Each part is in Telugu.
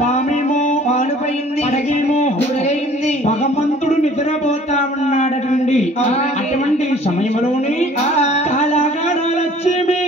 పామేమో ఆలుపోయింది, అడగేమో గుడైంది, భగవంతుడు నిద్రపోతా ఉన్నాడటండి. అటువంటి సమయంలోనే కాలాగాడాలచ్చేమి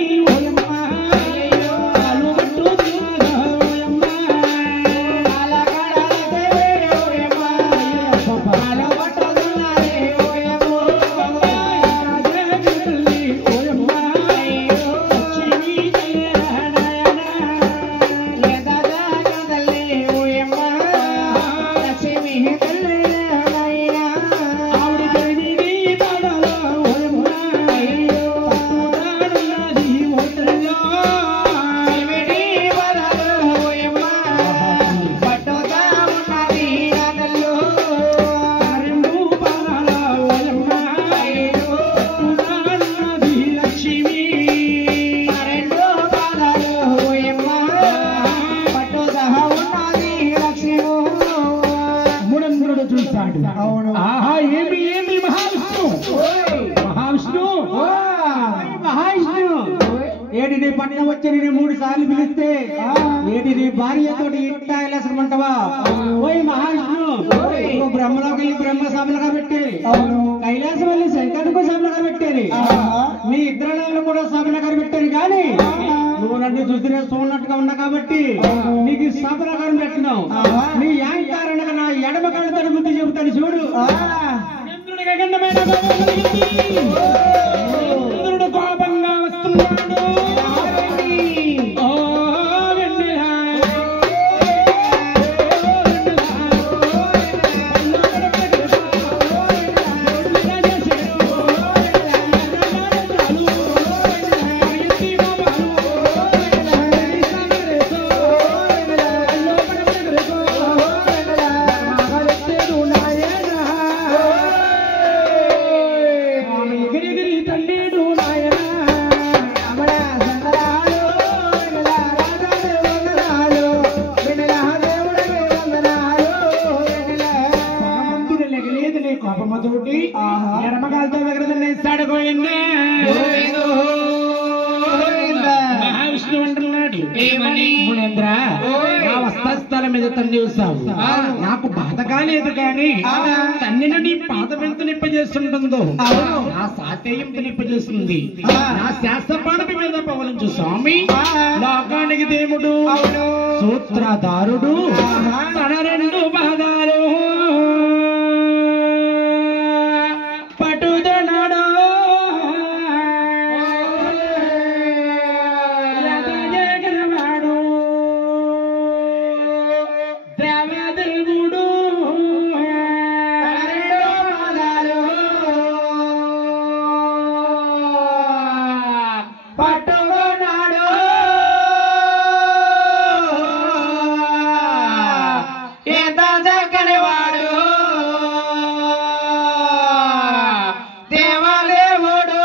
ఏటిని పట్నం వచ్చి నేను 3 సార్లు పిలిస్తే ఏటిని భార్యతో ఇంట వెళ్ళమంటావా? పోయి మహావిష్ణు బ్రహ్మలోకి వెళ్ళి బ్రహ్మ సభలుగా పెట్టేది, కైలాసం వెళ్ళి శంకరుకు సభలుగా పెట్టేది, మీ ఇద్దరు కూడా సభలుగా పెట్టేది. కానీ నువ్వు నన్ను చూస్తున్నట్టుగా ఉన్నా కాబట్టి నీకు సభలుగా పెట్టినావు. నీ యాంకారణగా నా ఎడమ కళ్ళతో బుద్ధి చెబుతాను చూడు. ఇంద్రుడు కోపంగా వస్తున్నాడు. ఎడమకాలతో మహావిష్ణు అంటున్నాడు, నా వస్త్రస్థలం మీద తన్ని చూసావు, నాకు బాధ కాలేదు కానీ తన్నిని నీ పాదం ఎంత నిప్పజేస్తుంటుందో నా సాతేయం నిప్పజేస్తుంది. నా శాస్త్రపాణి మీద పవలించు స్వామి, లోకానికి దేవుడు సూత్రధారుడు, తన 2 పాదాలు పట్టుదనాడు. దేవదేవుడు పట్టుకున్నాడు. ఎంత చక్కని వాడు దేవదేవుడు.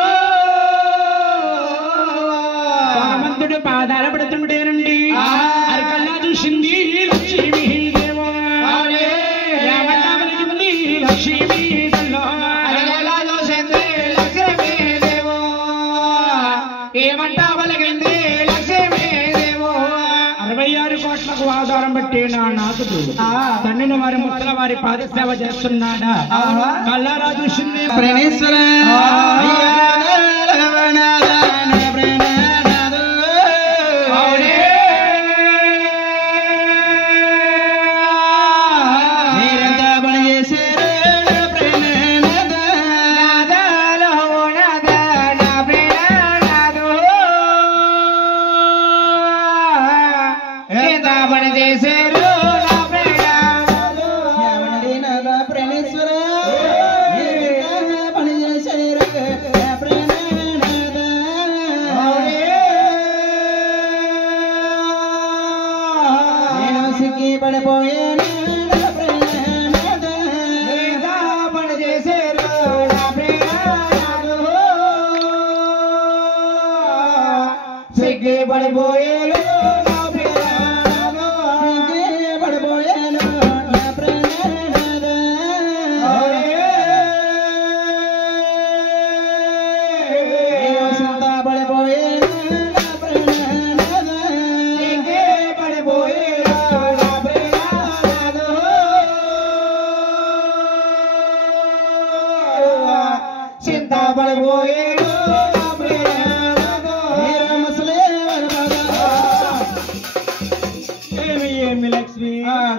భగవంతుడు పాదాల పడుతుంటేనండి అరికల్లా చూసింది లక్ష్మీ దేవో, లక్ష్మీ అరికల్లా చూసింది లక్ష్మీ దేవో, ఏమంటా పలికింది లక్ష్మీ దేవో. 66 కోట్లకు ఆధారం బట్టి నా నాకుడు తండ్రిని వారి ముసల వారి పాదసేవ చేస్తున్నాడా? కల్లారా చూసింది ప్రణేశ్వర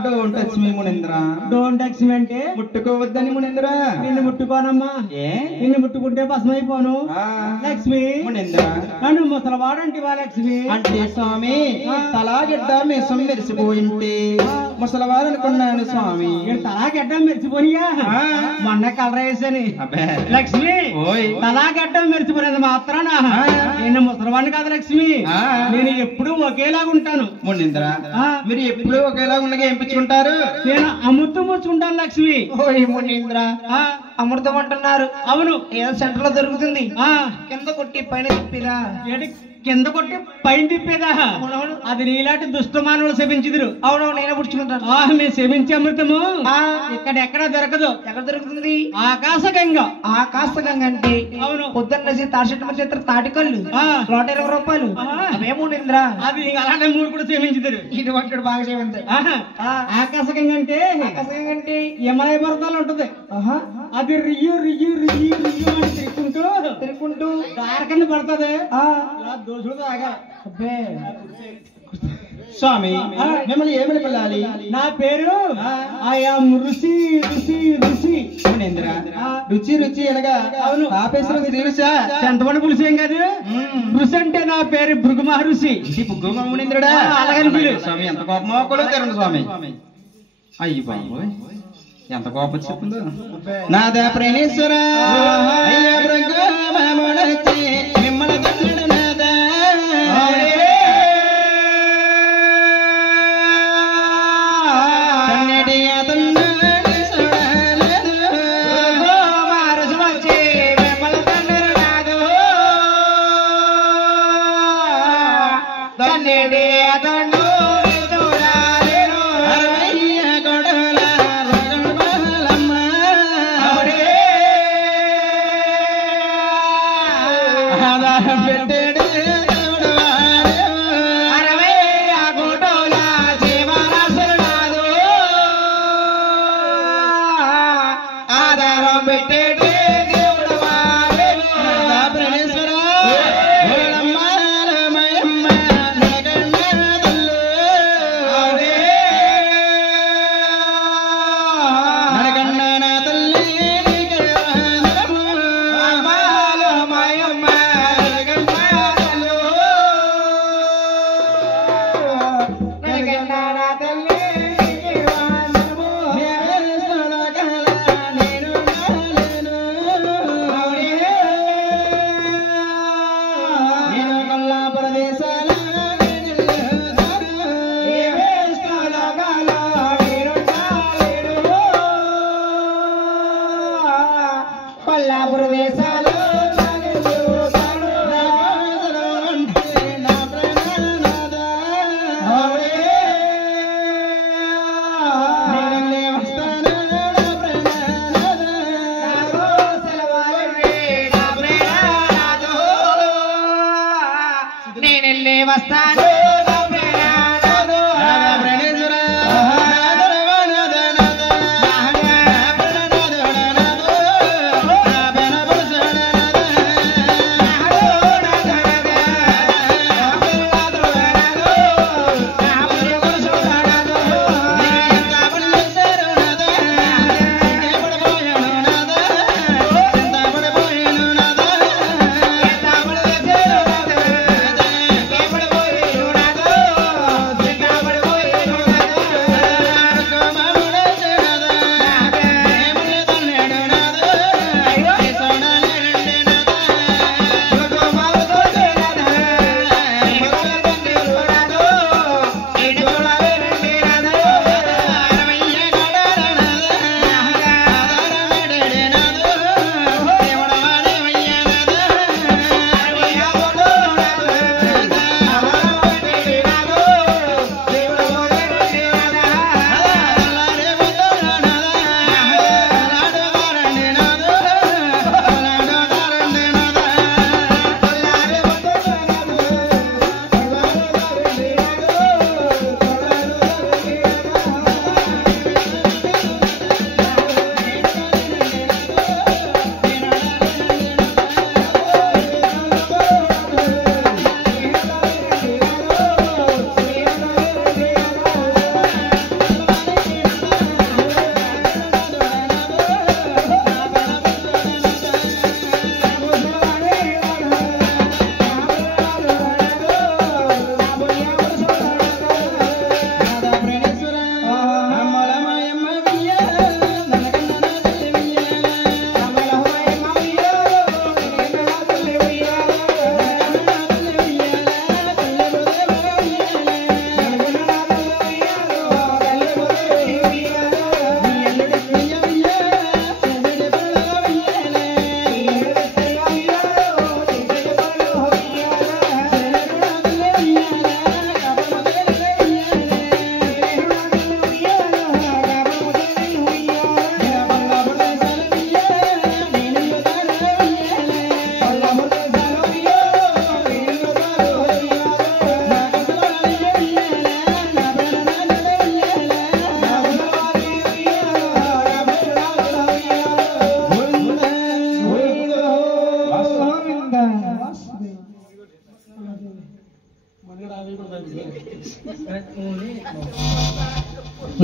డోంట్ టచ్ మీ మునీంద్ర. డోంట్ టచ్ మీ అంటే ముట్టుకోవద్దని మునీంద్ర. నిన్ను ముట్టుకోనమ్మా. ఏ నిన్ను ముట్టుకుంటే భస్మైపోను. లక్ష్మి మునీంద్ర. నన్ను ముసలవాడంటివా లక్ష్మి? అంటే స్వామి తలాగెడ్డ మీసం మెరిసిపోయింటే ముసలవారు అనుకున్నాను స్వామి. తలాగడ్డం మెరిచిపోయా మొన్న కలర్ వేసని. లక్ష్మి తలాగడ్డం మెరిచిపోయినది మాత్రాన నేను ముసలవాడిని కాదు లక్ష్మి. నేను ఎప్పుడు ఒకేలాగా ఉంటాను. మునీంద్ర మీరు ఎప్పుడు ఒకేలా ఉండగా ఏం పిచ్చుకుంటారు? నేను అమృతం పుచ్చుకుంటాను లక్ష్మి. ఓయ్ మునీంద్ర అమృతం అంటున్నారు. అవును ఏదో సెంటర్ లో దొరుకుతుంది. కింద కొట్టి పైన తిప్పిరా. కింద కొట్టి పైన తిప్పేదా? అది నీలాంటి దుష్టమానవులు సేవించుదురు. అవునవును నేనే పుచ్చుకుంటాను. మేము సేవించే అమృతము ఎక్కడ దొరకదు. ఎక్కడ దొరుకుతుంది? ఆకాశగంగా. ఆకాశగంగా అంటే అవును పొద్దున్న తాటి చేత తాటికల్లు 120 రూపాయలు. అవేమో నింద్ర అది అలాంటి మూడు కూడా సేవించుదురు. ఇటువంటి బాగా సేవించారు. ఆకాశగంగా అంటే అంటే యమలయ పర్వతాలు ఉంటది. అది రియ్యు రియ్యు రియ్యు రియ్యు అని తిరుక్కుంటూ దారకని పడుతుంది. స్వామి మిమ్మల్ని ఏమని పిల్లాలి? నా పేరు ఐయామ్ రుచి రుచి రుచి మునీంద్ర. రుచి రుచి అనగా అవును ఆపేశ్వర ఎంతమంది పులుసు ఏం కాదు. రుచి అంటే నా పేరు భృగు మహర్షి. భృగు మునీంద్రుడా అలాగని పిలు. స్వామి ఎంత కోపమో కూడా తెరండి స్వామి. అయ్యి బాబోయ్ ఎంత కోపం చెప్పిందో. నాదా ప్రేణేశ్వర అయ్యా భృగు మహర్షి మిమ్మల్ని కన్నడ నాదా.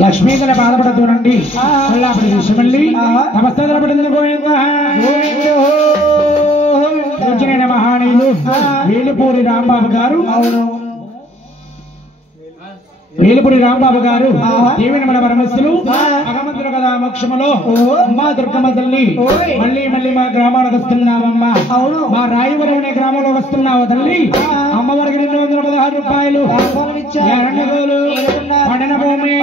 లక్ష్మీ గల బాధపడుతూనండి మళ్ళీ నమస్తే పడింది గోవింద మహానీయులు వేలుపూరి రాంబాబు గారు దేవినమల పరమశులు భగవంతుడు కదా మోక్షములో అమ్మా దుర్గమ్మ తల్లి మళ్ళీ మా గ్రామానికి వస్తున్నావమ్మా మా రాయవరం అనే గ్రామంలో వస్తున్నావు తల్లి అమ్మవారికి 216 రూపాయలు పండిన భూమి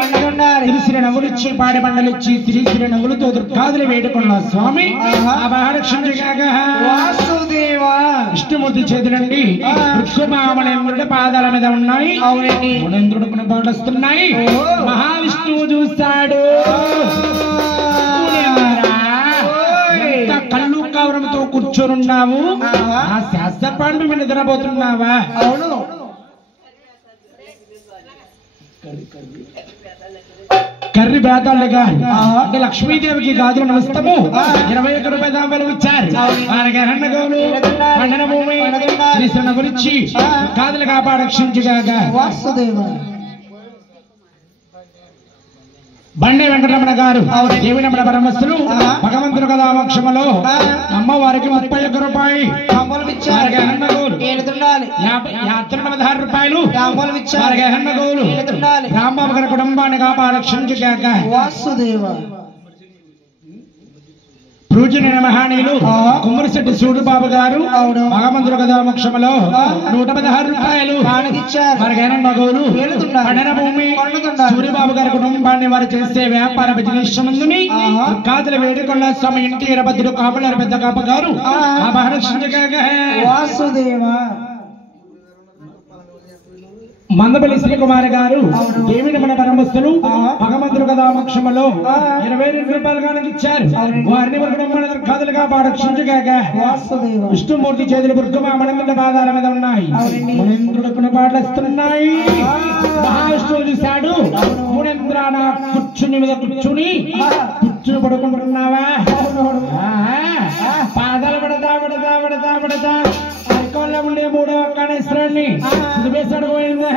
తిరిసిన నవ్వులిచ్చి పాడి పండలిచ్చి తిరిసిన నవ్వులతో దుర్గాదులు వేడుకున్న స్వామి విష్ణుమూర్తి చేతులండి ఋషుమామనేంద్రుడి పాదాల మీద ఉన్నాయి మునేంద్రుడు పాటొస్తున్నాయి మహావిష్ణువు చూస్తాడు కళ్ళు కవరంతో కూర్చొనున్నావు ఆ శాస్త్రపాండు మీద నిద్రపోతున్నావా అవును కర్రీ బేతాళ్ళుగా అంటే లక్ష్మీదేవికి గాజులు నమస్తము 21 రూపాయల దాంబలు ఇచ్చారు వారికి అరణ్యగోలు పండన భూమి శ్రీశ్రణ గురించి గాజులు కాపాడక్షించుగాక బండే వెంకటరమణ గారు దేవినమల పరమస్థులు భగవంతుడు కదా మోక్షములో అమ్మవారికి 31 రూపాయలు 16 రూపాయలు రాంబాబు గారి కుటుంబాన్ని కాపాడక్షించుగాక పూజనీయ మహానీయులు కుమ్మరిశెట్టి సూడుబాబు గారు భగవంతుడు కదా మోక్షములో 116 రూపాయలు మగోలు పండన భూమి సూర్యబాబు గారి కుటుంబాన్ని వారు చేసే వ్యాపార బిజినెస్ ముందుని కాదుల వేడుకొండ స్వామి ఇంటి ఇరభద్రుడు కాపులారు పెద్ద కాప గారు మందపల్లి శ్రీకుమారి గారు దేవినమల పరమస్థులు భగవంతుడు కదా మోక్షములో 22 రూపాయలు గానికి ఇచ్చారు వారిని కాదులుగా పాడక్షించుగాక విష్ణుమూర్తి చేతులు బుర్గమామనంద పాదాల మీద ఉన్నాయి మునేంద్రుడు పాటలుస్తున్నాయి మహావిష్ణువు చూశాడు మునేంద్రాన కూర్చుని మీద కూర్చుని పడుకుంటున్నావా పాదాలు పడతా అరికోళ్ళ ఉండే 3వ కణేశ్వరాన్ని వేసాడు పోయిందా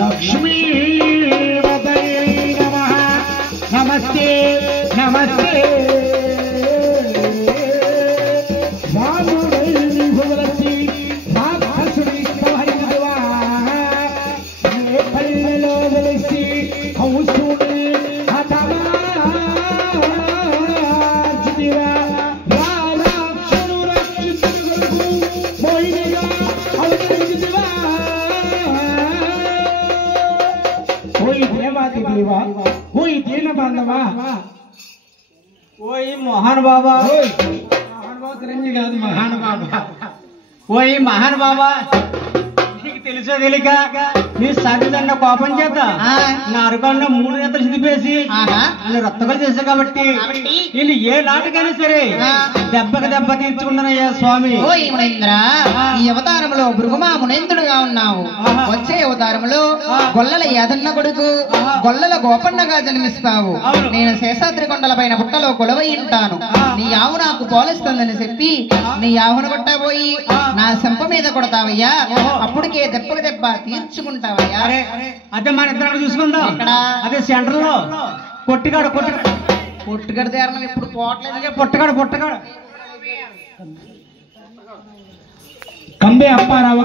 లక్ష్మీ నమస్తే నమస్తే మహానుభావ నీకు తెలుసో తెలియక నీ సరిదన్న కోపం చేత నా అరకొండ 3 నేతలు సిద్ధిపేసి రక్తకలు చేశావు కాబట్టి వీళ్ళు ఏ నాటకైనా సరే దెబ్బకి దెబ్బ తీర్చుకున్నానయ్యా స్వామి. ఈ అవతారంలో భృగుమా మునేంద్రుడుగా ఉన్నావు. వచ్చే అవతారంలో గొల్లల యాదన్న కొడుకు గొల్లల గోపన్నగా జన్మిస్తావు. నేను శేషాద్రి కొండల పైన పుట్టలో కొలవై ఉంటాను. నీ ఆవు నాకు పోలిస్తుందని చెప్పి నీ ఆవును కొట్టబోయి నా చెంప మీద కొడతావయ్యా. అప్పటికే దెబ్బకి దెబ్బ తీర్చుకుంటావయ్యా. అదే మన ఇద్దరు చూసుకుందాం. ఇక్కడ అదే సెంటర్ లో పొట్టుగడ తేరణం ఇప్పుడు పోవట్లేదు. పొట్టగాడు కంబే అప్పారావు